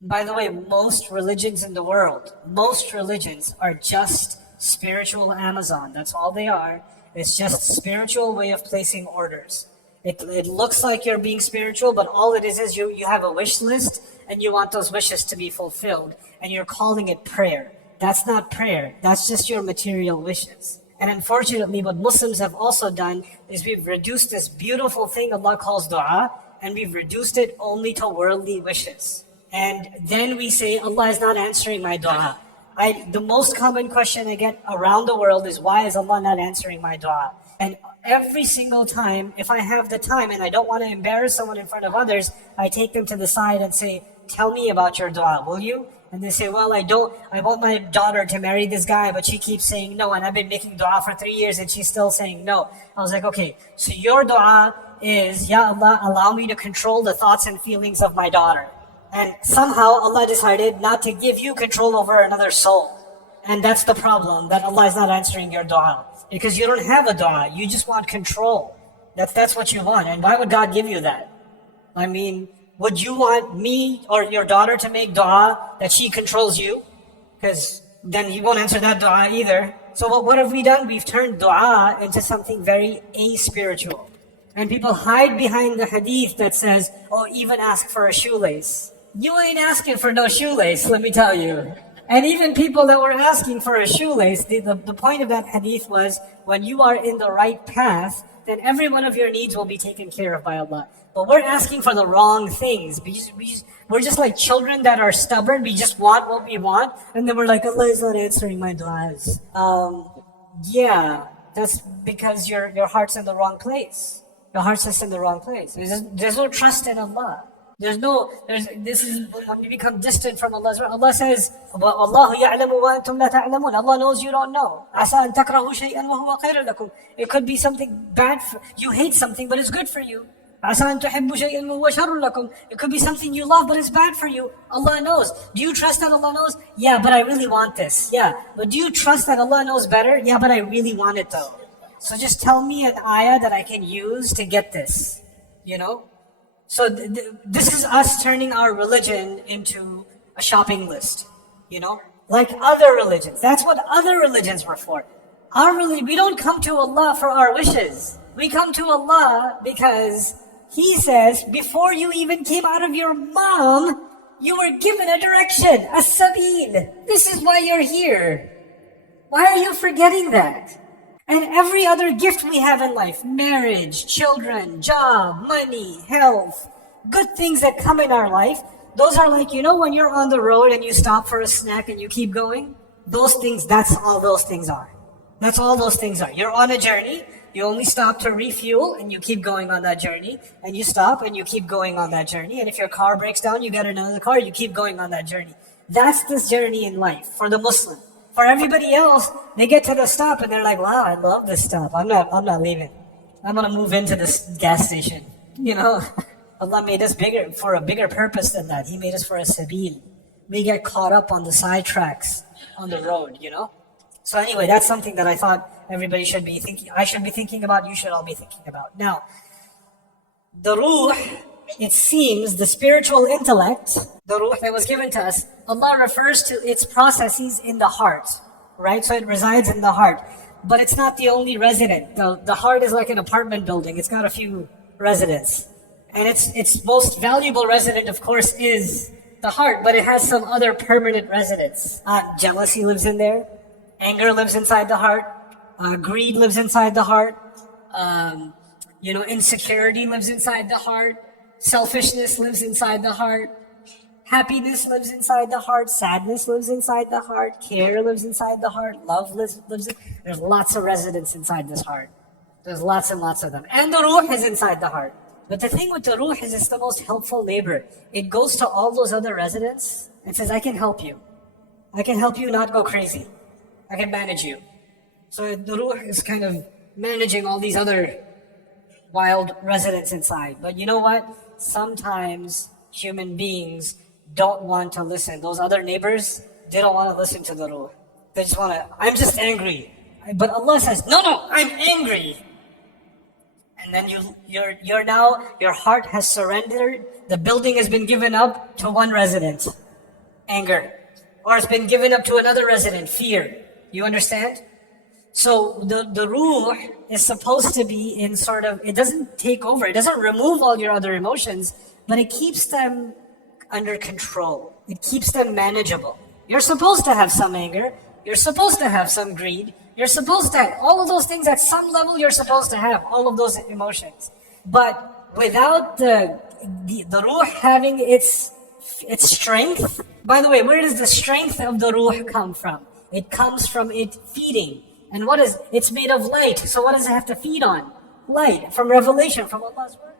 By the way, most religions in the world, most religions are just spiritual Amazon. That's all they are. It's just a spiritual way of placing orders. It looks like you're being spiritual, but all it is you have a wish list and you want those wishes to be fulfilled, and you're calling it prayer. That's not prayer. That's just your material wishes. And unfortunately, what Muslims have also done is we've reduced this beautiful thing Allah calls dua, and we've reduced it only to worldly wishes. And then we say, Allah is not answering my dua. The most common question I get around the world is, why is Allah not answering my dua? And every single time, if I have the time and I don't want to embarrass someone in front of others, I take them to the side and say, tell me about your dua, will you? And they say, well, I want my daughter to marry this guy, but she keeps saying no, and I've been making dua for 3 years and she's still saying no. I was like, okay, so your dua is, Ya Allah, allow me to control the thoughts and feelings of my daughter. And somehow Allah decided not to give you control over another soul. And that's the problem, that Allah is not answering your dua. Because you don't have a dua, you just want control. That's what you want. And why would God give you that? I mean, would you want me or your daughter to make dua that she controls you? Because then He won't answer that dua either. So what have we done? We've turned dua into something very aspiritual. And people hide behind the hadith that says, oh, even ask for a shoelace. You ain't asking for no shoelace, let me tell you. And even people that were asking for a shoelace, the point of that hadith was, when you are in the right path, then every one of your needs will be taken care of by Allah. But we're asking for the wrong things. We're just like children that are stubborn. We just want what we want. And then we're like, Allah is not answering my du'as. Yeah, that's because your heart's in the wrong place. Your heart's just in the wrong place. There's no trust in Allah. This is when we become distant from Allah. Allah says, وَاللَّهُ يَعْلَمُ وَأَنْتُمْ لَا تَعْلَمُونَ. Allah knows you don't know. عَسَىٰ أَن تَكْرَهُ شَيْئًا وَهُوَ خَيْرٌ لَكُمْ. It could be something bad. You hate something, but it's good for you. عَسَىٰ أَن تُحِبُّ شَيْئًا وَهُوَ شَرٌ لَكُمْ. It could be something you love, but it's bad for you. Allah knows. Do you trust that Allah knows? Yeah, but I really want this. Yeah, but do you trust that Allah knows better? Yeah, but I really want it though. So just tell me an ayah that I can use to get this, you know? So this is us turning our religion into a shopping list, you know? Like other religions. That's what other religions were for. We don't come to Allah for our wishes. We come to Allah because He says, before you even came out of your mom, you were given a direction, a sabil. This is why you're here. Why are you forgetting that? And every other gift we have in life, marriage, children, job, money, health, good things that come in our life, those are like, you know, when you're on the road and you stop for a snack and you keep going? Those things, that's all those things are. That's all those things are. You're on a journey, you only stop to refuel and you keep going on that journey, and you stop and you keep going on that journey, and if your car breaks down, you get another car, you keep going on that journey. That's this journey in life for the Muslim. For everybody else, they get to the stop and they're like, wow, I love this stop. I'm not leaving. I'm gonna move into this gas station. You know, Allah made us bigger for a bigger purpose than that. He made us for a sabil. We get caught up on the side tracks on the road, you know? So anyway, that's something that I thought everybody should be thinking, I should be thinking about, you should all be thinking about. Now, the ruh, it seems, the spiritual intellect, the ruh that was given to us, Allah refers to its processes in the heart, right? So it resides in the heart. But it's not the only resident. The heart is like an apartment building. It's got a few residents. And its most valuable resident, of course, is the heart, but it has some other permanent residents. Jealousy lives in there. Anger lives inside the heart. Greed lives inside the heart. Insecurity lives inside the heart. Selfishness lives inside the heart. Happiness lives inside the heart. Sadness lives inside the heart. Care lives inside the heart. Love lives there's lots of residents inside this heart. There's lots and lots of them. And the ruh is inside the heart. But the thing with the ruh is it's the most helpful neighbor. It goes to all those other residents and says, I can help you. I can help you not go crazy. I can manage you. So the ruh is kind of managing all these other wild residents inside. But you know what? Sometimes human beings don't want to listen. Those other neighbors, they don't want to listen to the ruh. They just want to, I'm just angry. But Allah says, no, I'm angry. And then your heart has surrendered. The building has been given up to one resident. Anger. Or it's been given up to another resident, fear. You understand? So the ruh is supposed to be in sort of, it doesn't take over, it doesn't remove all your other emotions, but it keeps them under control. It keeps them manageable. You're supposed to have some anger, you're supposed to have some greed, you're supposed to have all of those things at some level, you're supposed to have all of those emotions. But without the ruh having its strength, by the way, where does the strength of the ruh come from? It comes from it feeding. And it's made of light. So what does it have to feed on? Light, from revelation, from Allah's word.